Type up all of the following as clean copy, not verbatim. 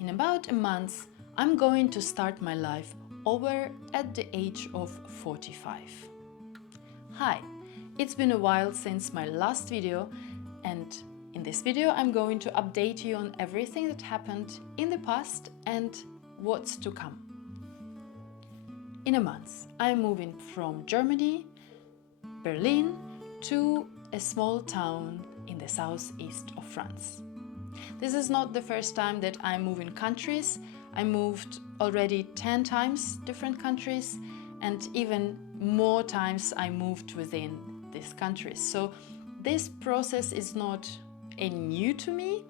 In about a month, I'm going to start my life over at the age of 45. Hi, it's been a while since my last video, and in this video I'm going to update you on everything that happened in the past and what's to come. In a month, I'm moving from Germany, Berlin, to a small town in the southeast of France. This is not the first time that I move in countries. I moved already 10 times different countries, and even more times I moved within these countries. So this process is not new to me.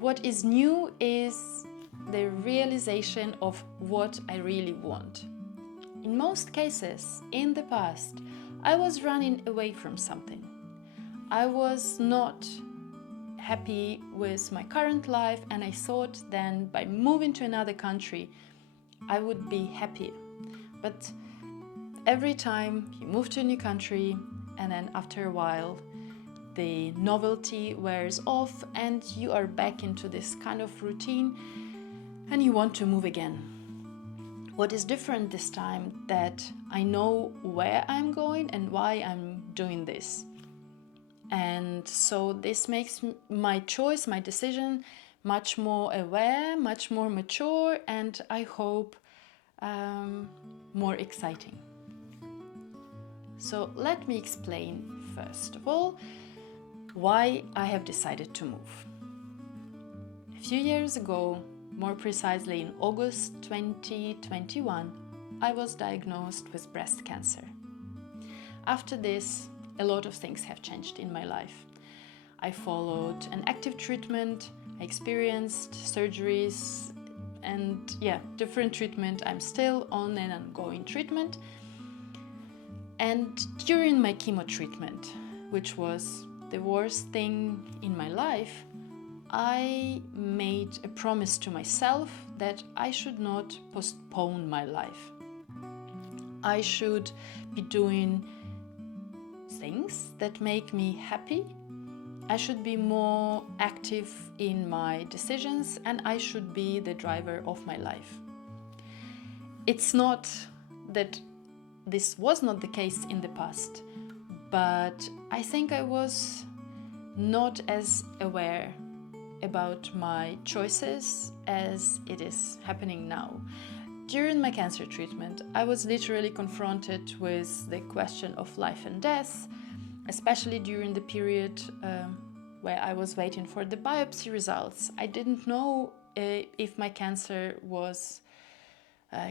What is new is the realization of what I really want. In most cases, in the past, I was running away from something. I was not happy with my current life, and I thought then by moving to another country I would be happier. But every time you move to a new country, and then after a while the novelty wears off and you are back into this kind of routine and you want to move again. What is different this time that I know where I'm going and why I'm doing this. And so this makes my choice, my decision, much more aware, much more mature, and I hope more exciting. So let me explain first of all why I have decided to move. A few years ago, more precisely in August 2021, I was diagnosed with breast cancer. After this, a lot of things have changed in my life. I followed an active treatment, I experienced surgeries, and different treatment. I'm still on an ongoing treatment. And during my chemo treatment, which was the worst thing in my life, I made a promise to myself that I should not postpone my life. I should be doing things that make me happy. I should be more active in my decisions, and I should be the driver of my life. It's not that this was not the case in the past, but I think I was not as aware about my choices as it is happening now. During my cancer treatment, I was literally confronted with the question of life and death, especially during the period where I was waiting for the biopsy results. I didn't know if my cancer was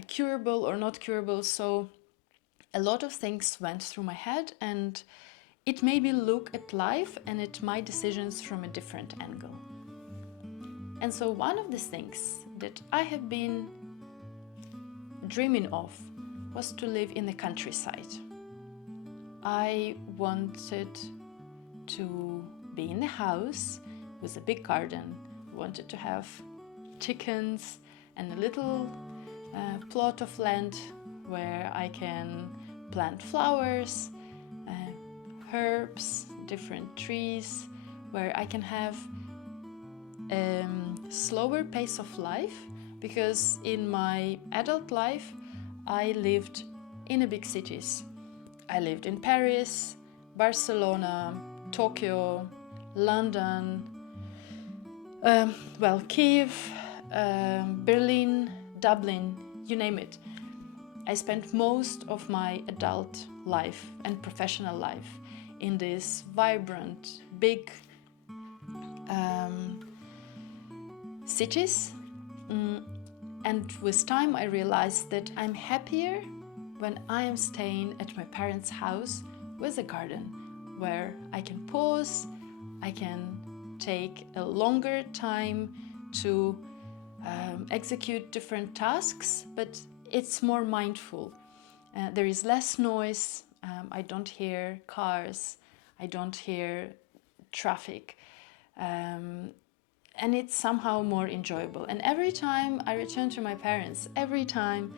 curable or not curable, so a lot of things went through my head, and it made me look at life and at my decisions from a different angle. And so one of the things that I have been dreaming of was to live in the countryside. I wanted to be in a house with a big garden. I wanted to have chickens and a little plot of land where I can plant flowers, herbs, different trees, where I can have a slower pace of life, because in my adult life I lived in a big cities. I lived in Paris, Barcelona, Tokyo, London, Kiev, Berlin, Dublin, you name it. I spent most of my adult life and professional life in this vibrant, big cities. And with time I realized that I'm happier when I am staying at my parents' house with a garden, where I can pause, I can take a longer time to execute different tasks, but it's more mindful. There is less noise, I don't hear cars, I don't hear traffic, and it's somehow more enjoyable. And every time I return to my parents, every time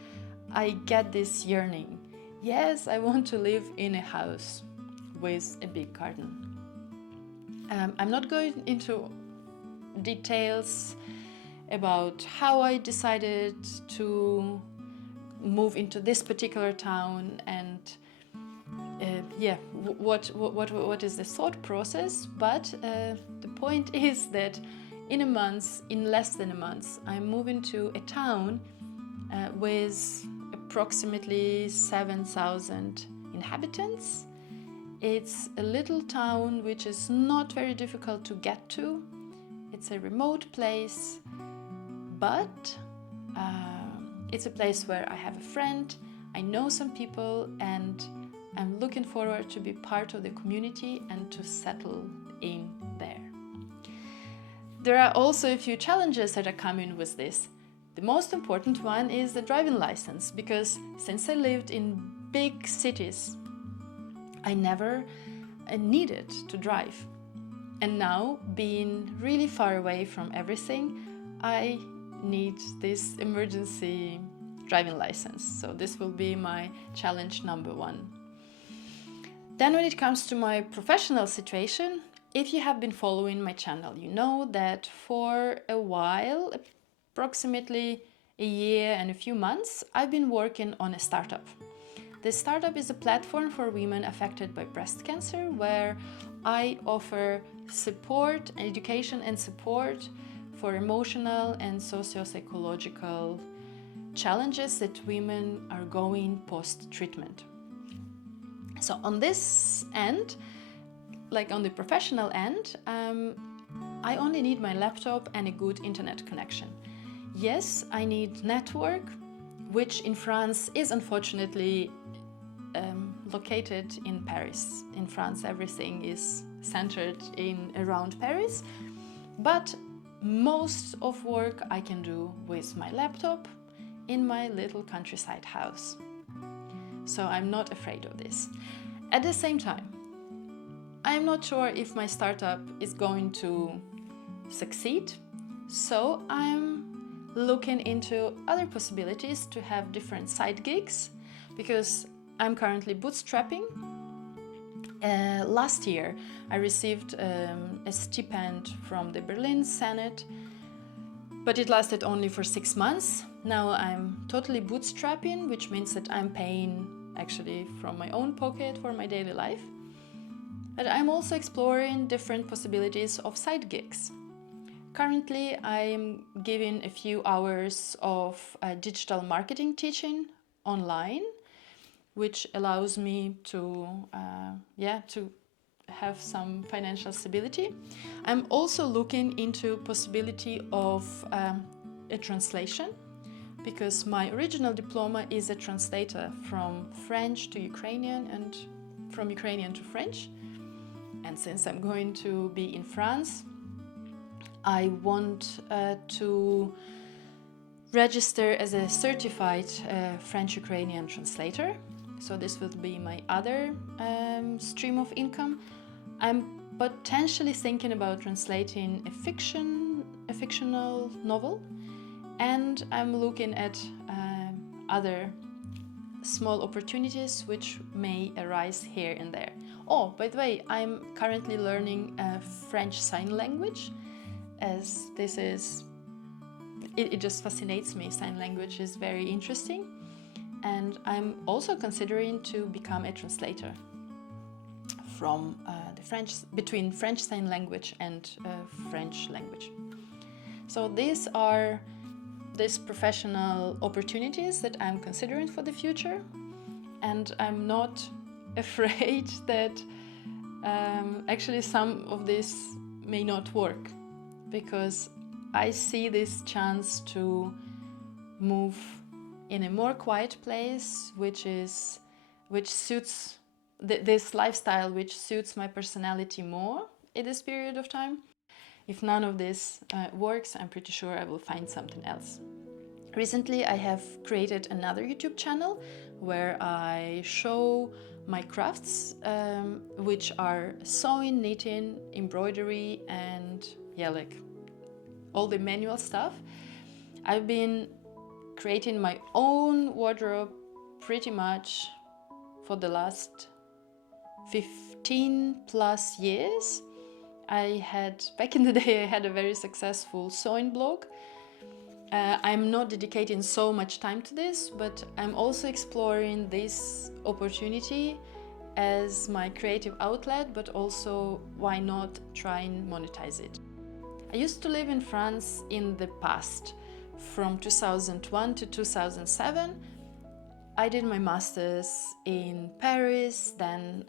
I get this yearning. Yes, I want to live in a house with a big garden. I'm not going into details about how I decided to move into this particular town, and what is the thought process. But the point is that in less than a month, I'm moving to a town with approximately 7,000 inhabitants. It's a little town which is not very difficult to get to. It's a remote place, but it's a place where I have a friend, I know some people, and I'm looking forward to be part of the community and to settle in there. There are also a few challenges that are coming with this. The most important one is the driving license, because since I lived in big cities, I never needed to drive. And now, being really far away from everything, I need this emergency driving license. So this will be my challenge number one. Then when it comes to my professional situation, if you have been following my channel, you know that for a while, approximately a year and a few months, I've been working on a startup. This startup is a platform for women affected by breast cancer, where I offer support, education and support for emotional and socio-psychological challenges that women are going post-treatment. So on this end, like on the professional end, I only need my laptop and a good internet connection. Yes, I need network, which in France is unfortunately located in Paris. In France, everything is centered around Paris, but most of work I can do with my laptop in my little countryside house. So I'm not afraid of this. At the same time, I'm not sure if my startup is going to succeed, so I'm looking into other possibilities to have different side gigs, because I'm currently bootstrapping. Last year I received a stipend from the Berlin Senate, but it lasted only for 6 months. Now I'm totally bootstrapping, which means that I'm paying actually from my own pocket for my daily life. But I'm also exploring different possibilities of side gigs. Currently I'm giving a few hours of digital marketing teaching online, which allows me to have some financial stability. I'm also looking into possibility of a translation, because my original diploma is a translator from French to Ukrainian and from Ukrainian to French. And since I'm going to be in France, I want to register as a certified French-Ukrainian translator. So this will be my other stream of income. I'm potentially thinking about translating a fictional novel, and I'm looking at other small opportunities which may arise here and there. Oh, by the way, I'm currently learning French Sign Language, as this is, it just fascinates me. Sign language is very interesting. And I'm also considering to become a translator from between French Sign Language and French language. So these are these professional opportunities that I'm considering for the future, and I'm not afraid that actually some of this may not work, because I see this chance to move in a more quiet place, which suits this lifestyle, which suits my personality more in this period of time. If none of this works, I'm pretty sure I will find something else. Recently, I have created another YouTube channel where I show my crafts, which are sewing, knitting, embroidery, and like all the manual stuff. I've been creating my own wardrobe pretty much for the last 15 plus years. Back in the day, I had a very successful sewing blog, I'm not dedicating so much time to this, but I'm also exploring this opportunity as my creative outlet, but also why not try and monetize it. I used to live in France in the past, from 2001 to 2007. I did my master's in Paris, then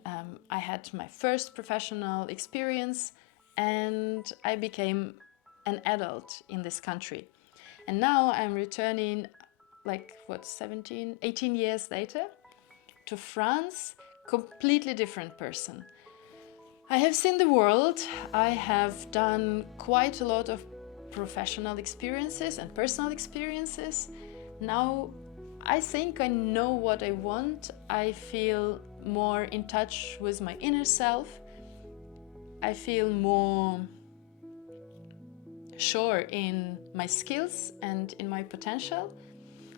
I had my first professional experience and I became an adult in this country. And now I'm returning 18 years later to France, completely different person. I have seen the world, I have done quite a lot of professional experiences and personal experiences. Now I think I know what I want. I feel more in touch with my inner self. I feel more sure in my skills and in my potential.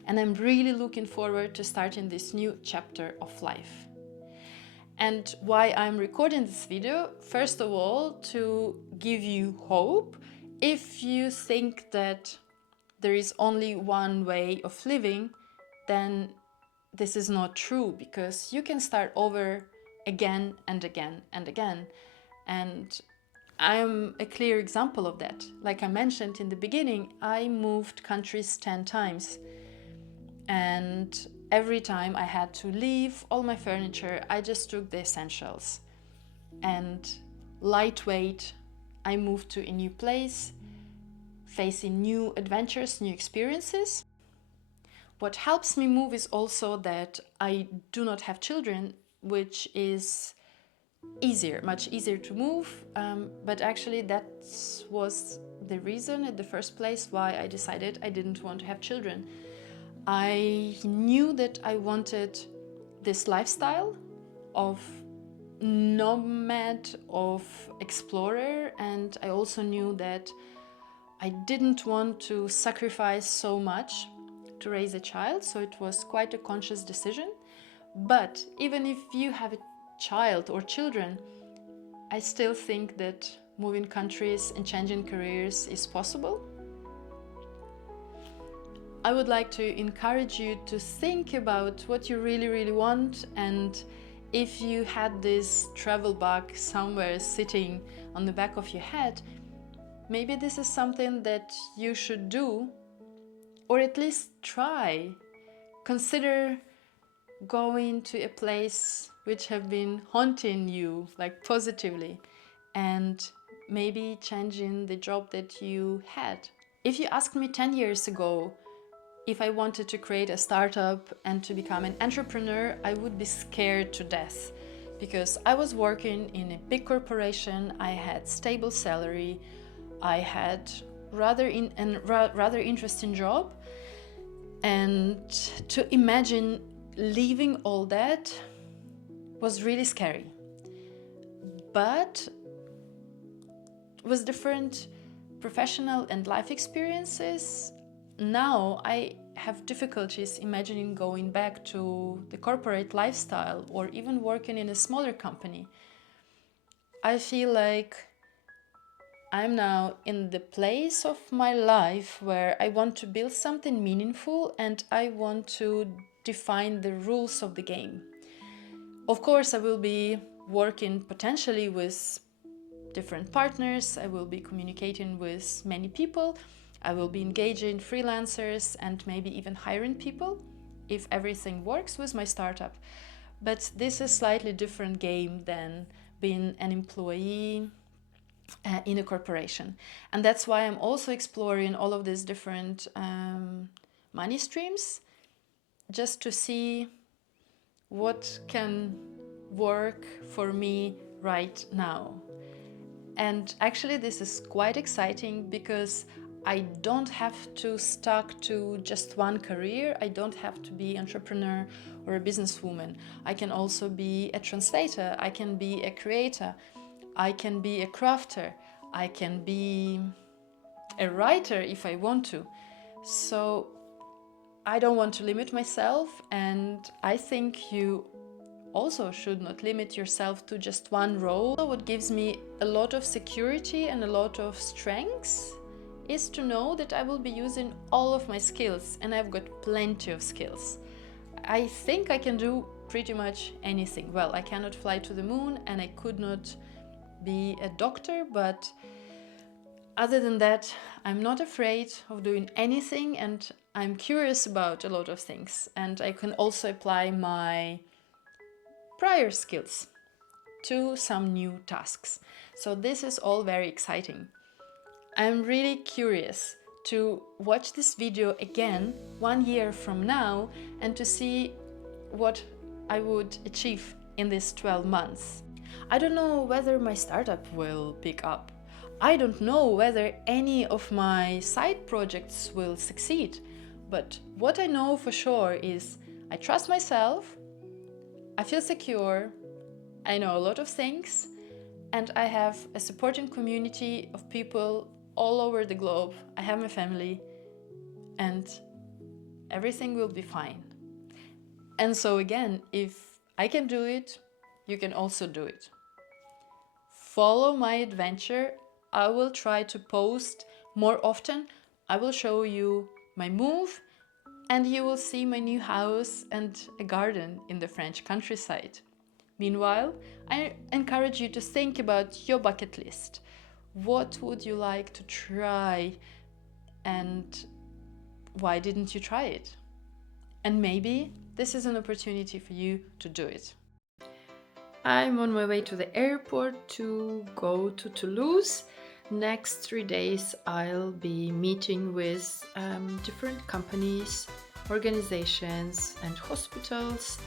And I'm really looking forward to starting this new chapter of life. And why I'm recording this video, first of all, to give you hope. If you think that there is only one way of living, then this is not true, because you can start over again and again and again. And I'm a clear example of that. Like I mentioned in the beginning, I moved countries 10 times. And every time I had to leave all my furniture, I just took the essentials. And lightweight, I moved to a new place, facing new adventures, new experiences. What helps me move is also that I do not have children, which is easier, much easier to move. But actually that was the reason in the first place why I decided I didn't want to have children. I knew that I wanted this lifestyle of nomad, of explorer, and I also knew that I didn't want to sacrifice so much to raise a child, so it was quite a conscious decision. But even if you have a child or children, I still think that moving countries and changing careers is possible. I would like to encourage you to think about what you really want, and if you had this travel bug somewhere sitting on the back of your head, maybe this is something that you should do, or at least try. Consider going to a place which have been haunting you, like positively, and maybe changing the job that you had. If you asked me 10 years ago if I wanted to create a startup and to become an entrepreneur, I would be scared to death, because I was working in a big corporation, I had stable salary, I had rather interesting job, and to imagine leaving all that was really scary. But with different professional and life experiences, now I have difficulties imagining going back to the corporate lifestyle or even working in a smaller company. I feel like I'm now in the place of my life where I want to build something meaningful and I want to define the rules of the game. Of course, I will be working potentially with different partners, I will be communicating with many people, I will be engaging freelancers and maybe even hiring people if everything works with my startup. But this is a slightly different game than being an employee in a corporation. And that's why I'm also exploring all of these different money streams, just to see what can work for me right now. And actually this is quite exciting, because I don't have to stuck to just one career. I don't have to be an entrepreneur or a businesswoman. I can also be a translator, I can be a creator, I can be a crafter, I can be a writer if I want to. So I don't want to limit myself, and I think you also should not limit yourself to just one role. What gives me a lot of security and a lot of strengths is to know that I will be using all of my skills, and I've got plenty of skills. I think I can do pretty much anything. Well, I cannot fly to the moon and I could not be a doctor, but other than that, I'm not afraid of doing anything, and I'm curious about a lot of things, and I can also apply my prior skills to some new tasks. So this is all very exciting. I'm really curious to watch this video again 1 year from now and to see what I would achieve in these 12 months. I don't know whether my startup will pick up. I don't know whether any of my side projects will succeed. But what I know for sure is I trust myself, I feel secure, I know a lot of things, and I have a supporting community of people all over the globe. I have my family, and everything will be fine. And so again, if I can do it, you can also do it. Follow my adventure. I will try to post more often. I will show you my move, and you will see my new house and a garden in the French countryside. Meanwhile, I encourage you to think about your bucket list. What would you like to try, and why didn't you try it? And maybe this is an opportunity for you to do it. I'm on my way to the airport to go to Toulouse. Next 3 days I'll be meeting with different companies, organizations and hospitals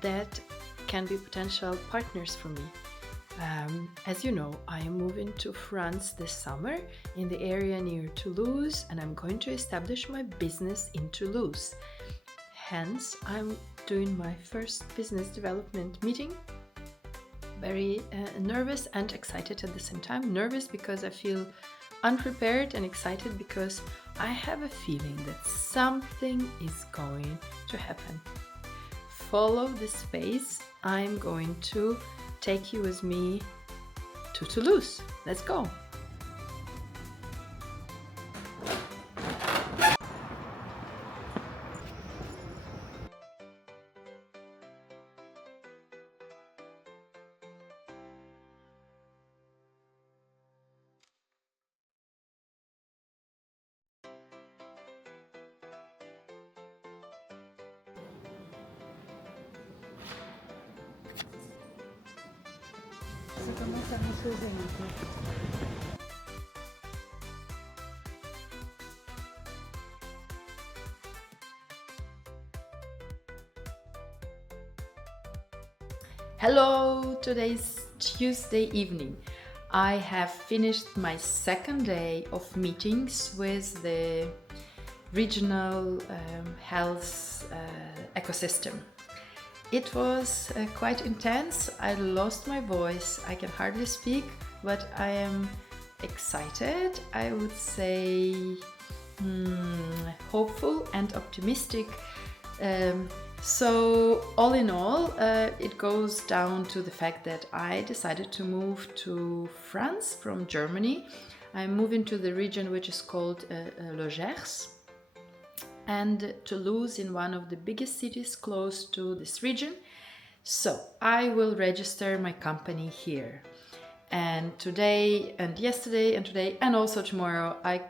that can be potential partners for me. As you know, I am moving to France this summer in the area near Toulouse, and I'm going to establish my business in Toulouse. Hence, I'm doing my first business development meeting. Very nervous and excited at the same time. Nervous because I feel unprepared, and excited because I have a feeling that something is going to happen. Follow this space. I'm going to take you with me to Toulouse. Let's go! Ça commence à me chauffer un peu. Hello, today's Tuesday evening. I have finished my second day of meetings with the regional health ecosystem. It was quite intense. I lost my voice. I can hardly speak, but I am excited. I would say hopeful and optimistic. So all in all, it goes down to the fact that I decided to move to France from Germany. I'm moving to the region which is called Le Gers, and Toulouse in one of the biggest cities close to this region. So I will register my company here. And today and yesterday and today and also tomorrow I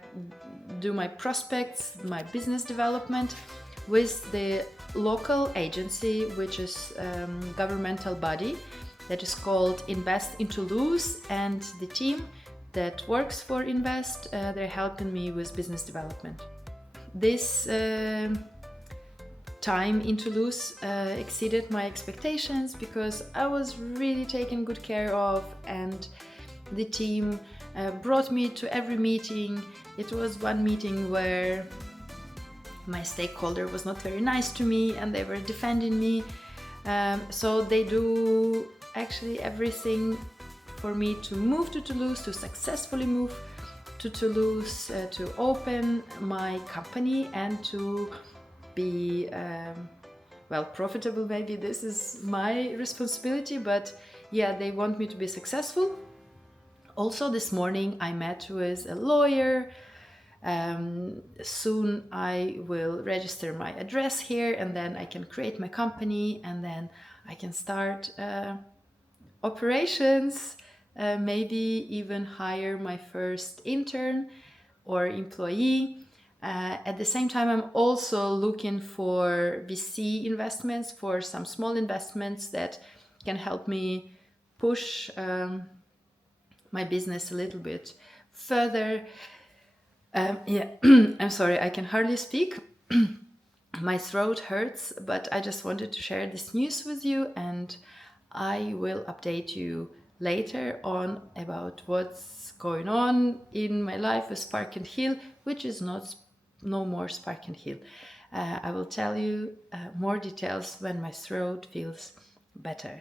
do my prospects, my business development with the local agency, which is governmental body that is called Invest in Toulouse, and the team that works for Invest, they're helping me with business development. This time in Toulouse exceeded my expectations because I was really taken good care of, and the team brought me to every meeting. It was one meeting where my stakeholder was not very nice to me and they were defending me. So they do actually everything for me to move to Toulouse, to successfully move to Toulouse, to open my company and to be profitable. Maybe this is my responsibility, but yeah, they want me to be successful. Also this morning I met with a lawyer Soon I will register my address here, and then I can create my company, and then I can start operations, maybe even hire my first intern or employee. At the same time, I'm also looking for VC investments, for some small investments that can help me push my business a little bit further. Yeah, I'm sorry, I can hardly speak. My throat hurts, but I just wanted to share this news with you, and I will update you later on about what's going on in my life with Spark and Heal, which is no more Spark and Heal. I will tell you more details when my throat feels better.